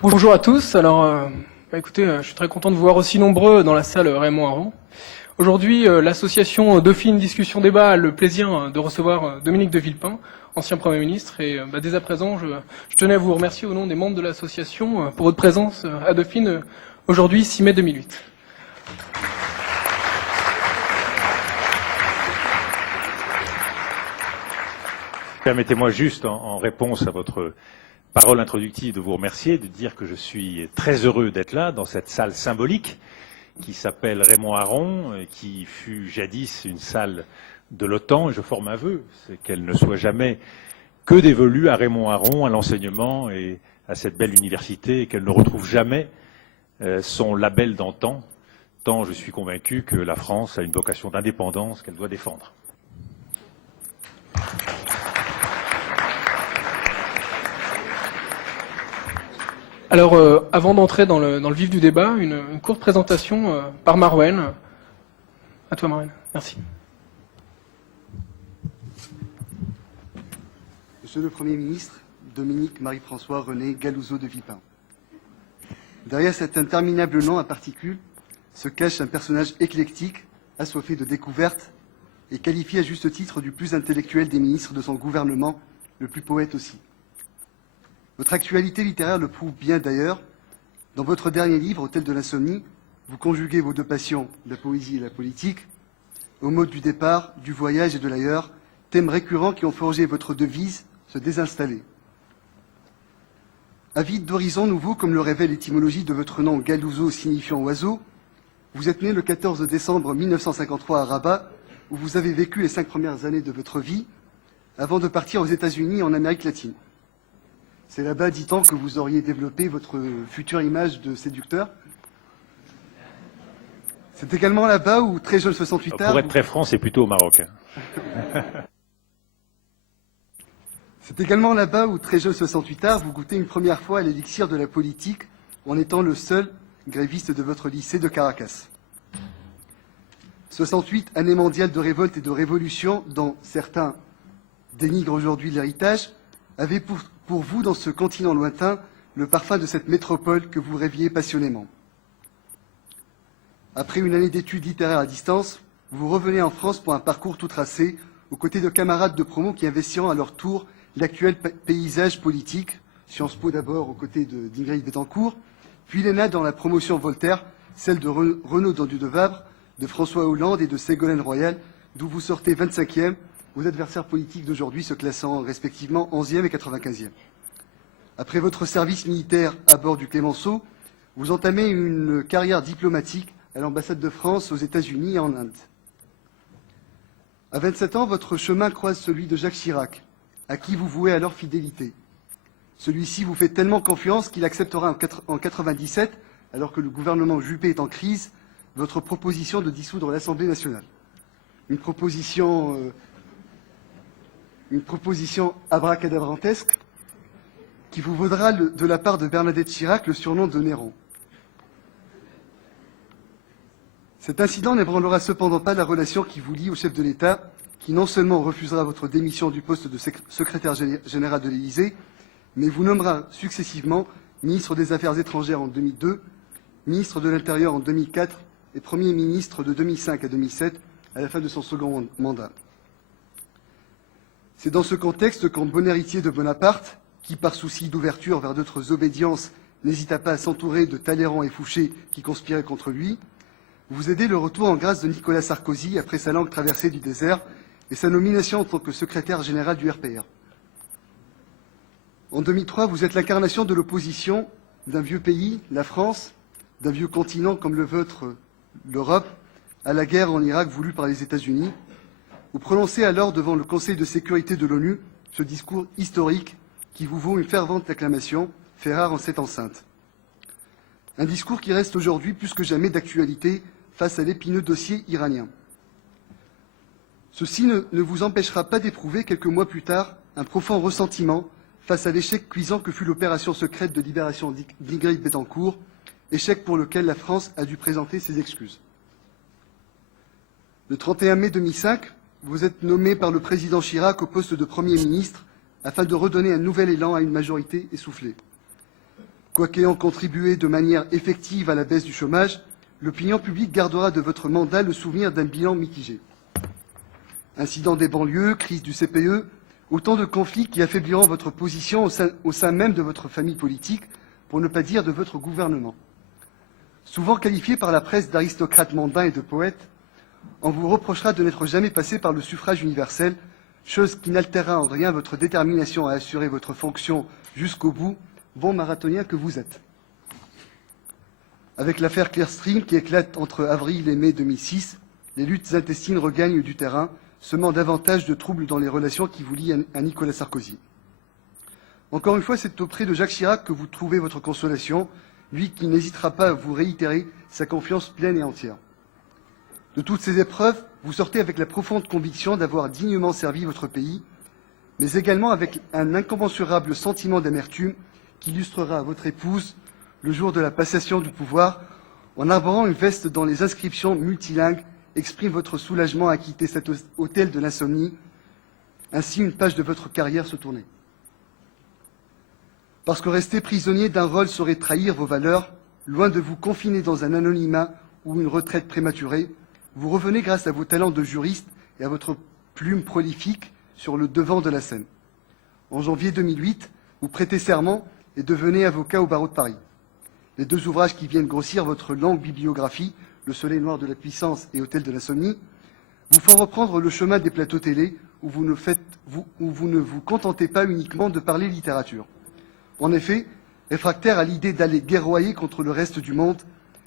Bonjour à tous. Alors, écoutez, je suis très content de vous voir aussi nombreux dans la salle Raymond Aron. Aujourd'hui, l'association Dauphine Discussion Débat a le plaisir de recevoir Dominique de Villepin, ancien Premier ministre. Et dès à présent, je tenais à vous remercier au nom des membres de l'association pour votre présence à Dauphine aujourd'hui, 6 mai 2008. Permettez-moi juste, en réponse à votre parole introductive, de vous remercier, de dire que je suis très heureux d'être là, dans cette salle symbolique qui s'appelle Raymond Aron, qui fut jadis une salle de l'OTAN. Je forme un vœu, c'est qu'elle ne soit jamais que dévolue à Raymond Aron, à l'enseignement et à cette belle université, et qu'elle ne retrouve jamais son label d'antan, tant je suis convaincu que la France a une vocation d'indépendance qu'elle doit défendre. Alors, avant d'entrer dans le vif du débat, une courte présentation par Marouane. À toi, Marouane. Merci. Monsieur le Premier ministre, Dominique Marie-François René Galouzeau de Villepin. Derrière cet interminable nom à particules se cache un personnage éclectique, assoiffé de découvertes et qualifié à juste titre du plus intellectuel des ministres de son gouvernement, le plus poète aussi. Votre actualité littéraire le prouve bien d'ailleurs. Dans votre dernier livre, Hôtel de l'insomnie, vous conjuguez vos deux passions, la poésie et la politique, au mode du départ, du voyage et de l'ailleurs, thèmes récurrents qui ont forgé votre devise, se désinstaller. Avide d'horizons nouveaux, comme le révèle l'étymologie de votre nom Galouzeau signifiant oiseau, vous êtes né le 14 décembre 1953 à Rabat, où vous avez vécu les 5 premières années de votre vie, avant de partir aux États-Unis et en Amérique latine. C'est là-bas, dit-on, que vous auriez développé votre future image de séducteur. C'est également là-bas où, très jeune 68 ans... Pour être très franc, c'est plutôt au Maroc. C'est également là-bas où, très jeune 68 ans, vous goûtez une première fois à l'élixir de la politique, en étant le seul gréviste de votre lycée de Caracas. 68, année mondiale de révolte et de révolution, dont certains dénigrent aujourd'hui l'héritage, avait pour vous, dans ce continent lointain, le parfum de cette métropole que vous rêviez passionnément. Après une année d'études littéraires à distance, vous revenez en France pour un parcours tout tracé, aux côtés de camarades de promo qui investiront à leur tour l'actuel paysage politique, Sciences Po d'abord aux côtés d'Ingrid Betancourt, puis l'ENA dans la promotion Voltaire, celle de Renaud Dandu de Vabre, de François Hollande et de Ségolène Royal, d'où vous sortez 25e, vos adversaires politiques d'aujourd'hui se classant respectivement 11e et 95e. Après votre service militaire à bord du Clémenceau, vous entamez une carrière diplomatique à l'ambassade de France aux États-Unis et en Inde. À 27 ans, votre chemin croise celui de Jacques Chirac, à qui vous vouez alors fidélité. Celui-ci vous fait tellement confiance qu'il acceptera en 97, alors que le gouvernement Juppé est en crise, votre proposition de dissoudre l'Assemblée nationale. Une proposition abracadabrantesque qui vous vaudra de la part de Bernadette Chirac le surnom de Néron. Cet incident n'ébranlera cependant pas la relation qui vous lie au chef de l'État, qui non seulement refusera votre démission du poste de secrétaire général de l'Élysée, mais vous nommera successivement ministre des Affaires étrangères en 2002, ministre de l'Intérieur en 2004 et Premier ministre de 2005 à 2007, à la fin de son second mandat. C'est dans ce contexte qu'en bon héritier de Bonaparte, qui par souci d'ouverture vers d'autres obédiences n'hésita pas à s'entourer de Talleyrand et Fouché qui conspiraient contre lui, vous aidez le retour en grâce de Nicolas Sarkozy après sa longue traversée du désert et sa nomination en tant que secrétaire général du RPR. En 2003, vous êtes l'incarnation de l'opposition d'un vieux pays, la France, d'un vieux continent comme le vôtre, l'Europe, à la guerre en Irak voulue par les États-Unis. Vous prononcez alors devant le Conseil de sécurité de l'ONU ce discours historique qui vous vaut une fervente acclamation, fait rare en cette enceinte. Un discours qui reste aujourd'hui plus que jamais d'actualité face à l'épineux dossier iranien. Ceci ne vous empêchera pas d'éprouver quelques mois plus tard un profond ressentiment face à l'échec cuisant que fut l'opération secrète de libération d'Ingrid Betancourt, échec pour lequel la France a dû présenter ses excuses. Le 31 mai 2005, vous êtes nommé par le président Chirac au poste de Premier ministre afin de redonner un nouvel élan à une majorité essoufflée. Quoiqu'ayant contribué de manière effective à la baisse du chômage, l'opinion publique gardera de votre mandat le souvenir d'un bilan mitigé. Incident des banlieues, crise du CPE, autant de conflits qui affaibliront votre position au sein même de votre famille politique, pour ne pas dire de votre gouvernement. Souvent qualifié par la presse d'aristocrate mondain et de poète, on vous reprochera de n'être jamais passé par le suffrage universel, chose qui n'altérera en rien votre détermination à assurer votre fonction jusqu'au bout, bon marathonien que vous êtes. Avec l'affaire Clearstream qui éclate entre avril et mai 2006, les luttes intestines regagnent du terrain, semant davantage de troubles dans les relations qui vous lient à Nicolas Sarkozy. Encore une fois, c'est auprès de Jacques Chirac que vous trouvez votre consolation, lui qui n'hésitera pas à vous réitérer sa confiance pleine et entière. De toutes ces épreuves, vous sortez avec la profonde conviction d'avoir dignement servi votre pays, mais également avec un incommensurable sentiment d'amertume qu'illustrera votre épouse le jour de la passation du pouvoir, en arborant une veste dont les inscriptions multilingues expriment votre soulagement à quitter cet hôtel de l'insomnie. Ainsi, une page de votre carrière se tournait. Parce que rester prisonnier d'un rôle serait trahir vos valeurs, loin de vous confiner dans un anonymat ou une retraite prématurée, vous revenez grâce à vos talents de juriste et à votre plume prolifique sur le devant de la scène. En janvier 2008, vous prêtez serment et devenez avocat au barreau de Paris. Les deux ouvrages qui viennent grossir votre longue bibliographie, Le Soleil noir de la puissance et Hôtel de l'insomnie, vous font reprendre le chemin des plateaux télé où vous ne vous contentez pas uniquement de parler littérature. En effet, réfractaire à l'idée d'aller guerroyer contre le reste du monde,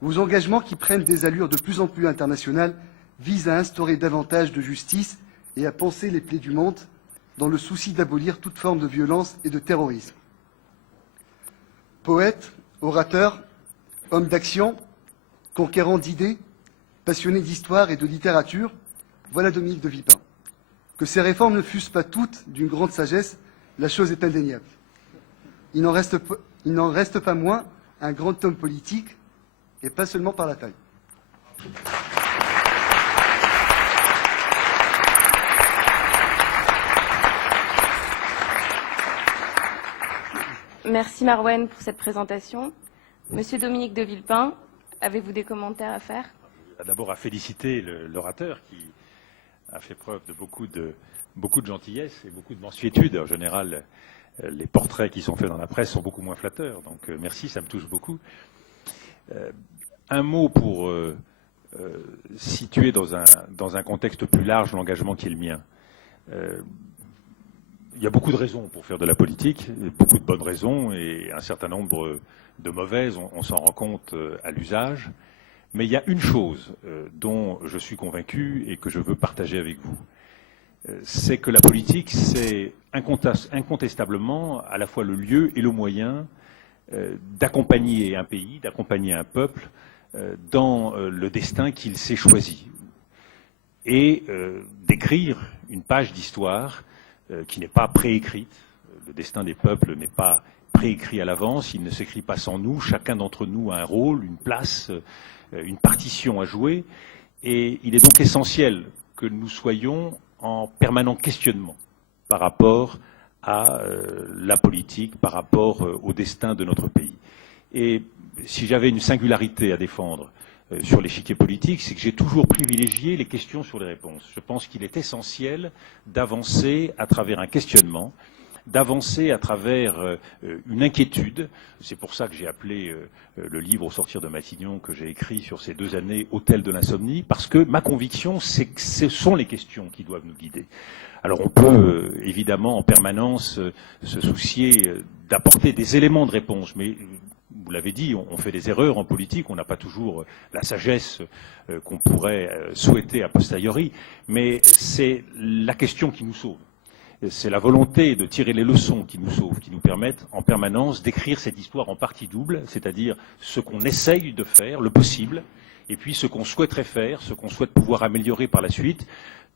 vos engagements qui prennent des allures de plus en plus internationales visent à instaurer davantage de justice et à panser les plaies du monde dans le souci d'abolir toute forme de violence et de terrorisme. Poète, orateur, homme d'action, conquérant d'idées, passionné d'histoire et de littérature, voilà Dominique de Villepin. Que ces réformes ne fussent pas toutes d'une grande sagesse, la chose est indéniable. Il n'en reste pas moins un grand homme politique, et pas seulement par la taille. Merci Marouane pour cette présentation. Monsieur Dominique de Villepin, avez-vous des commentaires à faire? D'abord à féliciter l'orateur qui a fait preuve de beaucoup de gentillesse et beaucoup de mansuétude. En général, les portraits qui sont faits dans la presse sont beaucoup moins flatteurs. Donc merci, ça me touche beaucoup. Un mot pour situer dans un contexte plus large l'engagement qui est le mien. Il y a beaucoup de raisons pour faire de la politique, beaucoup de bonnes raisons et un certain nombre de mauvaises, on s'en rend compte à l'usage. Mais il y a une chose dont je suis convaincu et que je veux partager avec vous. C'est que la politique, c'est incontestablement à la fois le lieu et le moyen d'accompagner un pays, d'accompagner un peuple dans le destin qu'il s'est choisi. Et d'écrire une page d'histoire qui n'est pas préécrite. Le destin des peuples n'est pas préécrit à l'avance, il ne s'écrit pas sans nous. Chacun d'entre nous a un rôle, une place, une partition à jouer. Et il est donc essentiel que nous soyons en permanent questionnement par rapport à la politique, par rapport au destin de notre pays. Et si j'avais une singularité à défendre sur l'échiquier politique, c'est que j'ai toujours privilégié les questions sur les réponses. Je pense qu'il est essentiel d'avancer à travers un questionnement, d'avancer à travers une inquiétude. C'est pour ça que j'ai appelé le livre Au sortir de Matignon que j'ai écrit sur ces 2 années Hôtel de l'insomnie, parce que ma conviction, c'est que ce sont les questions qui doivent nous guider. Alors on peut évidemment en permanence se soucier d'apporter des éléments de réponse, mais vous l'avez dit, on fait des erreurs en politique, on n'a pas toujours la sagesse qu'on pourrait souhaiter a posteriori, mais c'est la question qui nous sauve. C'est la volonté de tirer les leçons qui nous sauvent, qui nous permettent en permanence d'écrire cette histoire en partie double, c'est-à-dire ce qu'on essaye de faire, le possible, et puis ce qu'on souhaiterait faire, ce qu'on souhaite pouvoir améliorer par la suite,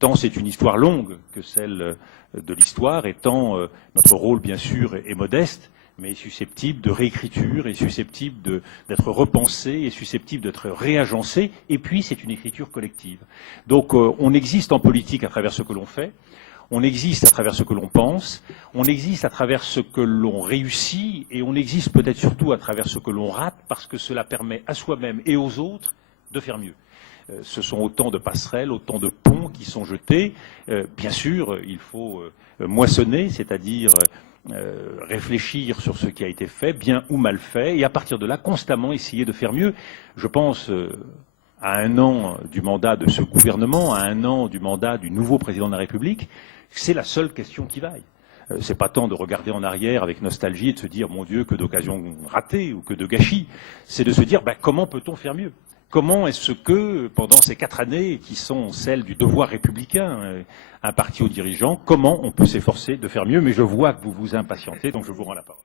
tant c'est une histoire longue que celle de l'histoire, et tant notre rôle, bien sûr, est modeste, mais est susceptible de réécriture, est susceptible d'être repensé, est susceptible d'être réagencé, et puis c'est une écriture collective. Donc on existe en politique à travers ce que l'on fait, On existe à travers ce que l'on pense, on existe à travers ce que l'on réussit, et on existe peut-être surtout à travers ce que l'on rate, parce que cela permet à soi-même et aux autres de faire mieux. Ce sont autant de passerelles, autant de ponts qui sont jetés. Bien sûr, il faut moissonner, c'est-à-dire réfléchir sur ce qui a été fait, bien ou mal fait, et à partir de là, constamment essayer de faire mieux. Je pense à 1 an du mandat de ce gouvernement, à 1 an du mandat du nouveau président de la République, c'est la seule question qui vaille. C'est pas tant de regarder en arrière avec nostalgie et de se dire, mon Dieu, que d'occasions ratées ou que de gâchis. C'est de se dire, comment peut-on faire mieux ? Comment est-ce que, pendant ces 4 années qui sont celles du devoir républicain imparti aux dirigeants, comment on peut s'efforcer de faire mieux ? Mais je vois que vous vous impatientez, donc je vous rends la parole.